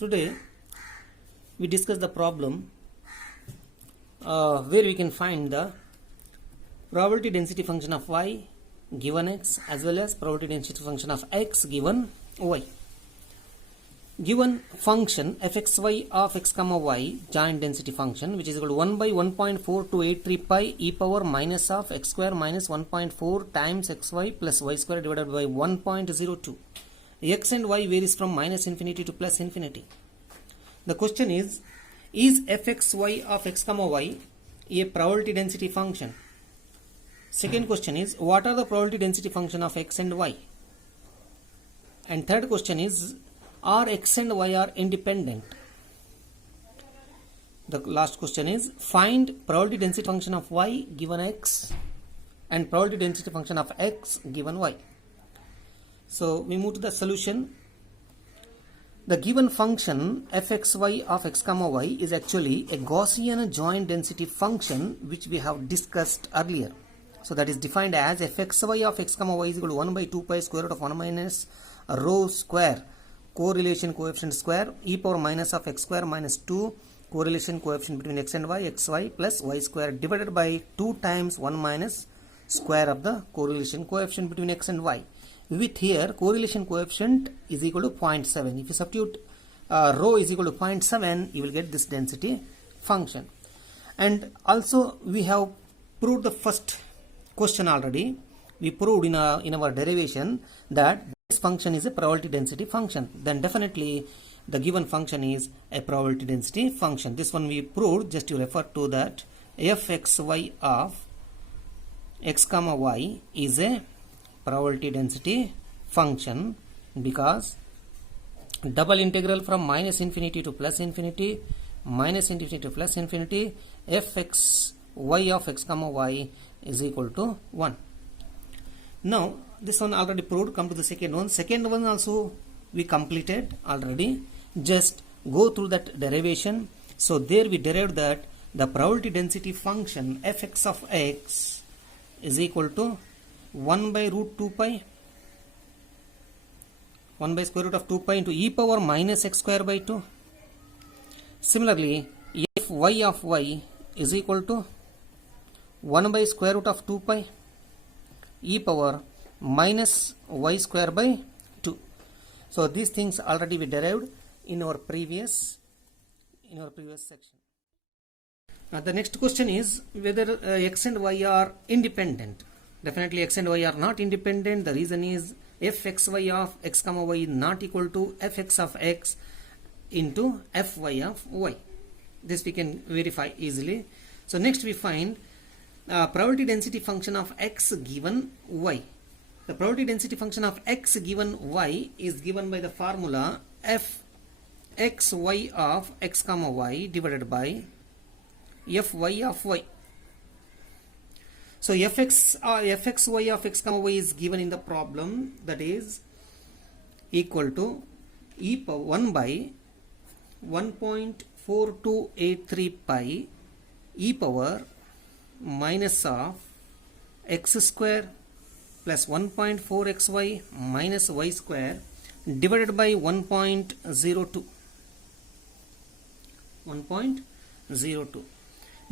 Today we discuss the problem where we can find the probability density function of y given x as well as probability density function of x given y. Given function fxy of x comma y joint density function, which is equal to 1 by 1.4283 pi e power minus of x square minus 1.4 times xy plus y square divided by 1.02. X and y varies from minus infinity to plus infinity. The question is fxy of x comma y a probability density function? Second question is, what are the probability density function of x and y? And third question is, are x and y are independent? The last question is, find probability density function of y given x and probability density function of x given y. So we move to the solution. The given function fxy of x comma y is actually a Gaussian joint density function which we have discussed earlier. So that is defined as fxy of x comma y is equal to 1 by 2 pi square root of 1 minus rho square correlation coefficient square e power minus of x square minus 2 correlation coefficient between x and y xy plus y square divided by 2 times 1 minus square of the correlation coefficient between x and y. With here correlation coefficient is equal to 0.7. If you substitute rho is equal to 0.7, you will get this density function. And also we have proved the first question already. We proved in our derivation that this function is a probability density function. Then definitely the given function is a probability density function. This one we proved. Just you refer to that fxy of x comma y is a probability density function because double integral from minus infinity to plus infinity, minus infinity to plus infinity, fxy of x comma y is equal to 1. Now this one already proved. Come to the second one. Second one also we completed already. Just go through that derivation. So there we derived that the probability density function fx of x is equal to 1 by root 2 pi 1 by square root of 2 pi into e power minus x square by 2. Similarly, fy of y is equal to 1 by square root of 2 pi e power minus y square by 2. So these things already we derived in our previous section. Now the next question is whether x and y are independent. Definitely x and y are not independent. The reason is fxy of x comma y is not equal to fx of x into fy of y. This we can verify easily. So next we find probability density function of x given y. The probability density function of x given y is given by the formula fxy of x comma y divided by fy of y. So fxy of x comma y is given in the problem, that is equal to e power 1 by 1.4283 pi e power minus of x square plus 1.4xy minus y square divided by 1.02.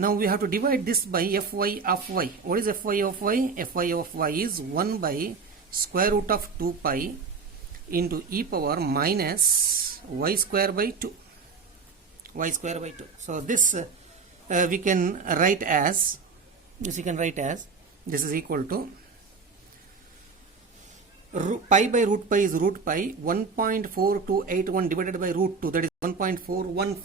Now we have to divide this by fy of y. What is fy of y? Fy of y is 1 by square root of 2 pi into e power minus y square by 2. So this we can write as this is equal to pi by root pi is root pi 1.4281 divided by root 2, that is 1.41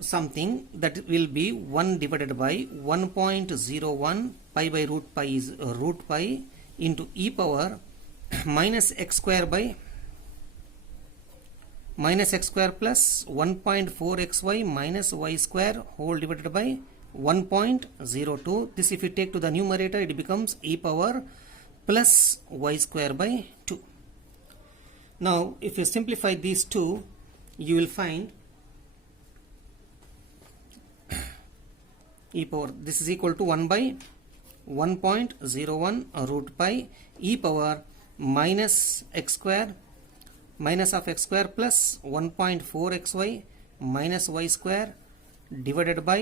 something, that will be 1 divided by 1.01. Pi by root pi is root pi into e power minus x square by minus x square plus 1.4xy minus y square whole divided by 1.02. This if you take to the numerator, it becomes e power plus y square by 2. Now if you simplify these two, you will find e power, this is equal to 1 by 1.01 root pi e power minus x square minus of x square plus 1.4xy minus y square divided by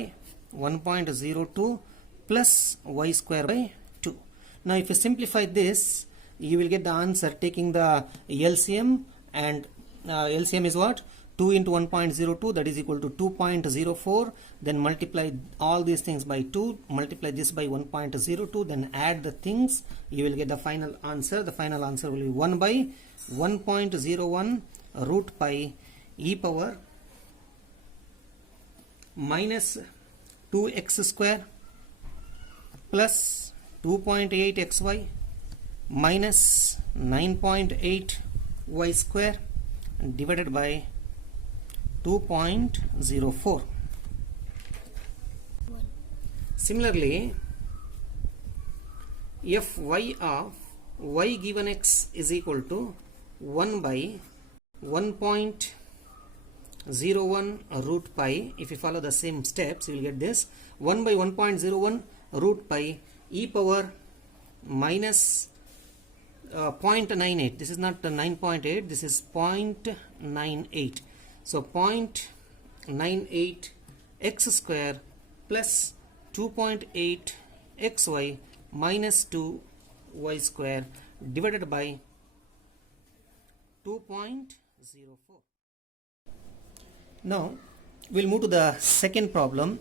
1.02 plus y square by 2. Now if you simplify this, you will get the answer taking the LCM, and LCM is what? 2 into 1.02, that is equal to 2.04. Then multiply all these things by 2, multiply this by 1.02, then add the things, you will get the final answer. The final answer will be 1 by 1.01 root pi e power minus 2x square plus 2.8xy minus 9.8 y square divided by 2.04. Similarly, fy of y given x is equal to 1 by 1.01 root pi. If you follow the same steps, you will get this 1 by 1.01 root pi e power minus 0.98. This is not 9.8, this is 0.98. So 0.98 x square plus 2.8 xy minus 2 y square divided by 2.04. Now we'll move to the second problem.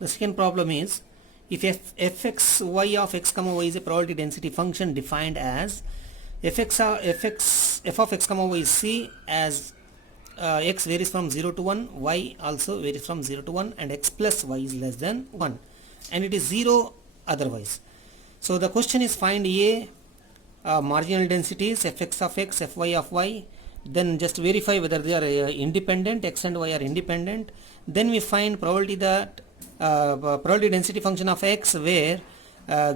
The second problem is, if fxy of x comma y is a probability density function defined as f of x comma y is c as x varies from 0 to 1, y also varies from 0 to 1, and x plus y is less than 1, and it is 0 otherwise. So the question is, find a marginal densities fx of x, fy of y, then just verify whether they are independent, x and y are independent. Then we find probability that probability density function of x where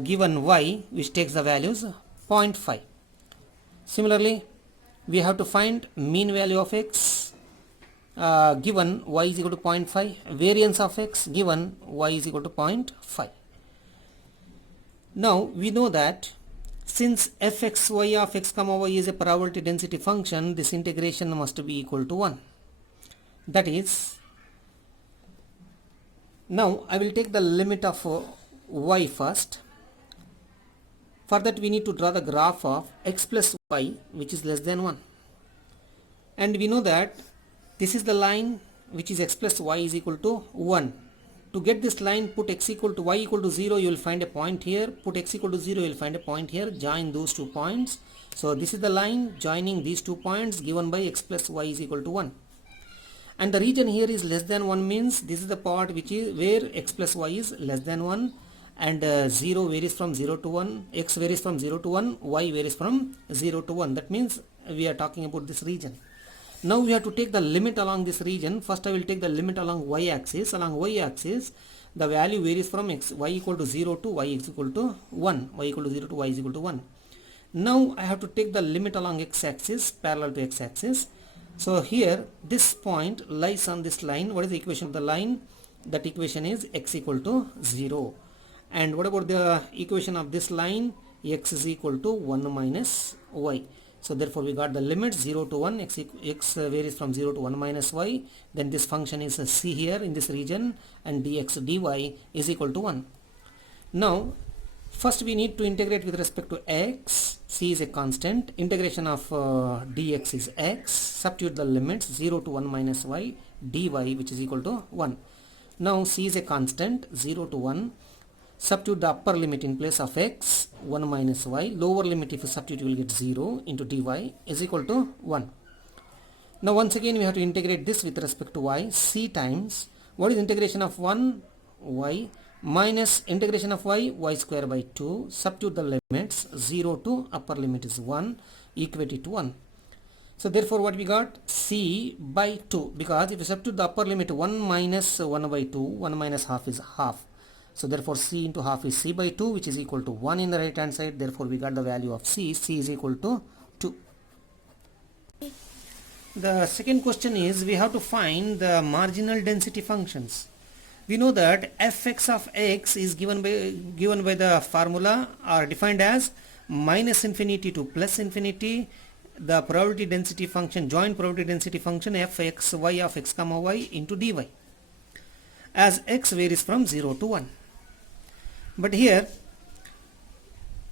given y, which takes the values 0.5. Similarly, we have to find mean value of x given y is equal to 0.5, variance of x given y is equal to 0.5. Now we know that since fxy of x comma y is a probability density function, this integration must be equal to 1. That is, now I will take the limit of y first. For that we need to draw the graph of x plus y, which is less than 1. And we know that this is the line which is x plus y is equal to 1. To get this line, put x equal to y equal to 0, you will find a point here. Put x equal to 0, you will find a point here. Join those two points. So this is the line joining these 2 points given by x plus y is equal to 1. And the region here is less than 1, means this is the part which is where x plus y is less than 1, and 0 varies from 0 to 1, x varies from 0 to 1, y varies from 0 to 1. That means we are talking about this region. Now we have to take the limit along this region. First I will take the limit along y axis. Along y axis, the value varies from y equal to 0 to y is equal to 1. Y equal to 0 to y is equal to 1. Now I have to take the limit along x axis parallel to x axis. So here this point lies on this line. What is the equation of the line? That equation is x equal to 0. And what about the equation of this line? X is equal to 1 minus y. So therefore we got the limit 0 to 1, x varies from 0 to 1 minus y. Then this function is a c here in this region, and dx dy is equal to 1. Now first we need to integrate with respect to x. C is a constant. Integration of dx is x. Substitute the limits 0 to 1 minus y dy, which is equal to 1. Now c is a constant, 0 to 1. Substitute the upper limit in place of x, 1 minus y. Lower limit, if you substitute, you will get 0 into dy is equal to 1. Now once again we have to integrate this with respect to y. C times, what is integration of 1? Y minus integration of y square by 2. Substitute the limits, 0 to upper limit is 1, equate to 1. So therefore what we got? C by 2, because if you substitute the upper limit 1 minus 1 by 2, 1 minus half is half. So therefore c into half is c by 2, which is equal to 1 in the right hand side. Therefore we got the value of c. C is equal to 2. The second question is, we have to find the marginal density functions. We know that fx of x is given by the formula, or defined as minus infinity to plus infinity the probability density function, joint probability density function fxy of x comma y into dy, as x varies from 0 to 1. But here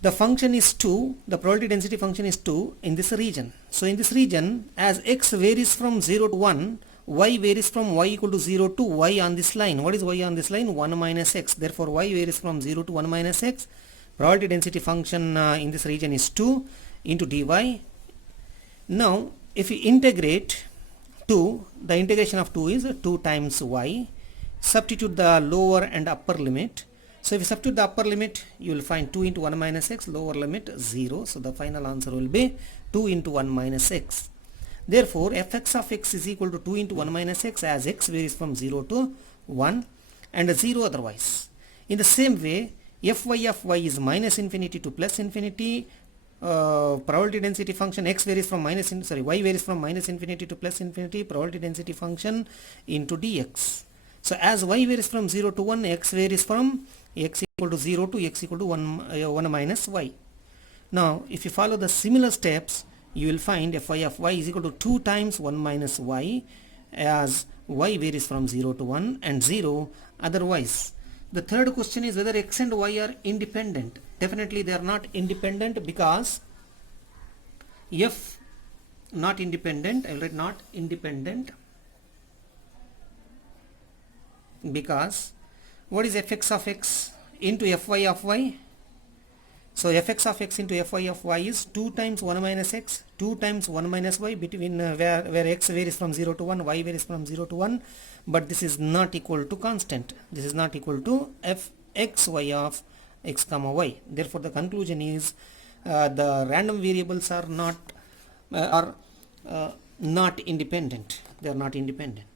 the function is 2, the probability density function is 2 in this region. So in this region, as x varies from 0 to 1, y varies from y equal to 0 to y on this line. What is y on this line? 1 minus x. Therefore y varies from 0 to 1 minus x. Probability density function in this region is 2 into dy. Now if we integrate 2, the integration of 2 is 2 times y. Substitute the lower and upper limit. So if you substitute the upper limit, you will find 2 into 1 minus x, lower limit 0. So the final answer will be 2 into 1 minus x. Therefore fx of x is equal to 2 into 1 minus x, as x varies from 0 to 1 and 0 otherwise. In the same way, fy of y is minus infinity to plus infinity. Probability density function y varies from minus infinity to plus infinity, probability density function into dx. So as y varies from 0 to 1, x varies from x equal to 0 to x equal to 1 minus y. Now if you follow the similar steps, you will find fy of y is equal to 2 times 1 minus y, as y varies from 0 to 1 and 0 otherwise. The third question is whether x and y are independent. Definitely they are not independent, because if not independent, I will write not independent, because what is fx of x into fy of y? So fx of x into fy of y is 2 times 1 minus x, 2 times 1 minus y, between where x varies from 0 to 1, y varies from 0 to 1, but this is not equal to constant. This is not equal to fxy of x comma y. Therefore the conclusion is the random variables are not independent. They are not independent.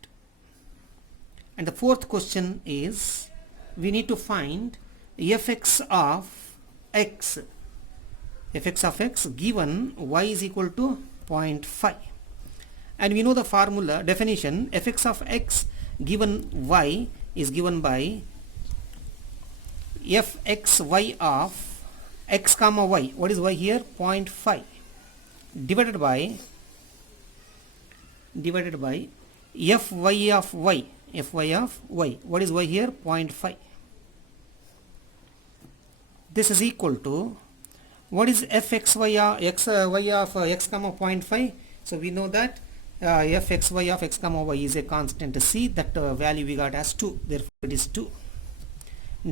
And the fourth question is, we need to find fx of x given y is equal to 0.5, and we know the formula definition. Fx of x given y is given by fxy of x comma y. What is y here? 0.5 divided by fy of y. What is y here? 0.5. This is equal to, what is fxy of x comma 0.5? So we know that fxy of x comma y is a constant c. That value we got as 2. Therefore it is 2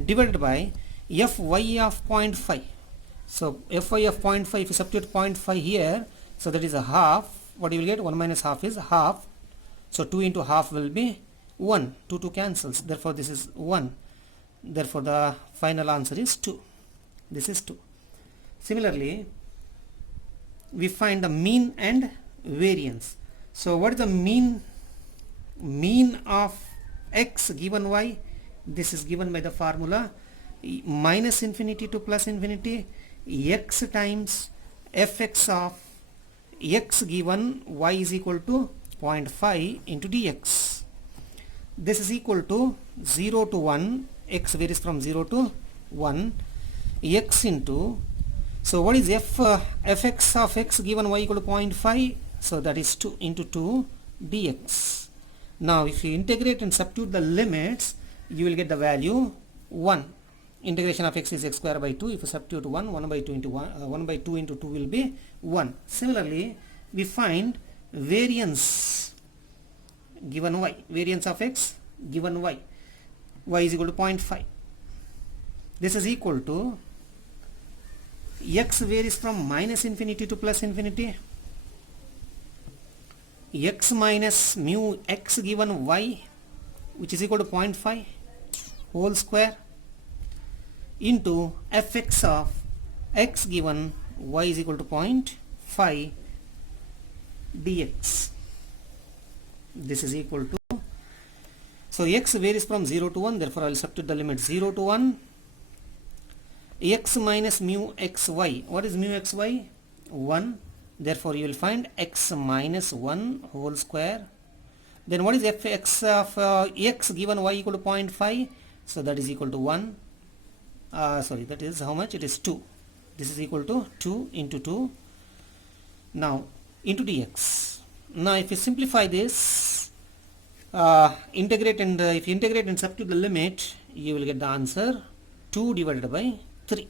divided by fy of 0.5. So fy of 0.5, if you substitute 0.5 here, so that is a half. What you will get? 1 minus half is half. So 2 into half will be 1. 2 cancels. Therefore this is 1. Therefore the final answer is 2. This is 2. Similarly, we find the mean and variance. So what is the mean of x given y? This is given by the formula minus infinity to plus infinity x times fx of x given y is equal to 0.5 into dx. This is equal to 0 to 1, x varies from 0 to 1, x into, so what is fx of x given y equal to 0.5? So that is 2 into 2 dx. Now if you integrate and substitute the limits, you will get the value 1. Integration of x is x square by 2. If you substitute 1 by 2 into 1 by 2 into 2 will be 1. Similarly, we find variance given y, variance of x given y is equal to 0.5. This is equal to, x varies from minus infinity to plus infinity, x minus mu x given y, which is equal to 0.5 whole square, into fx of x given y is equal to 0.5 dx. This is equal to, so x varies from 0 to 1, therefore I will substitute the limit 0 to 1, x minus mu xy. What is mu xy? 1. Therefore you will find x minus 1 whole square. Then what is fx of x given y equal to 0.5? So that is equal to 1. Sorry, that is how much? It is 2. This is equal to 2 into 2. Now into dx. Now if you simplify this, integrate and if you integrate and substitute the limit, you will get the answer 2 divided by 3.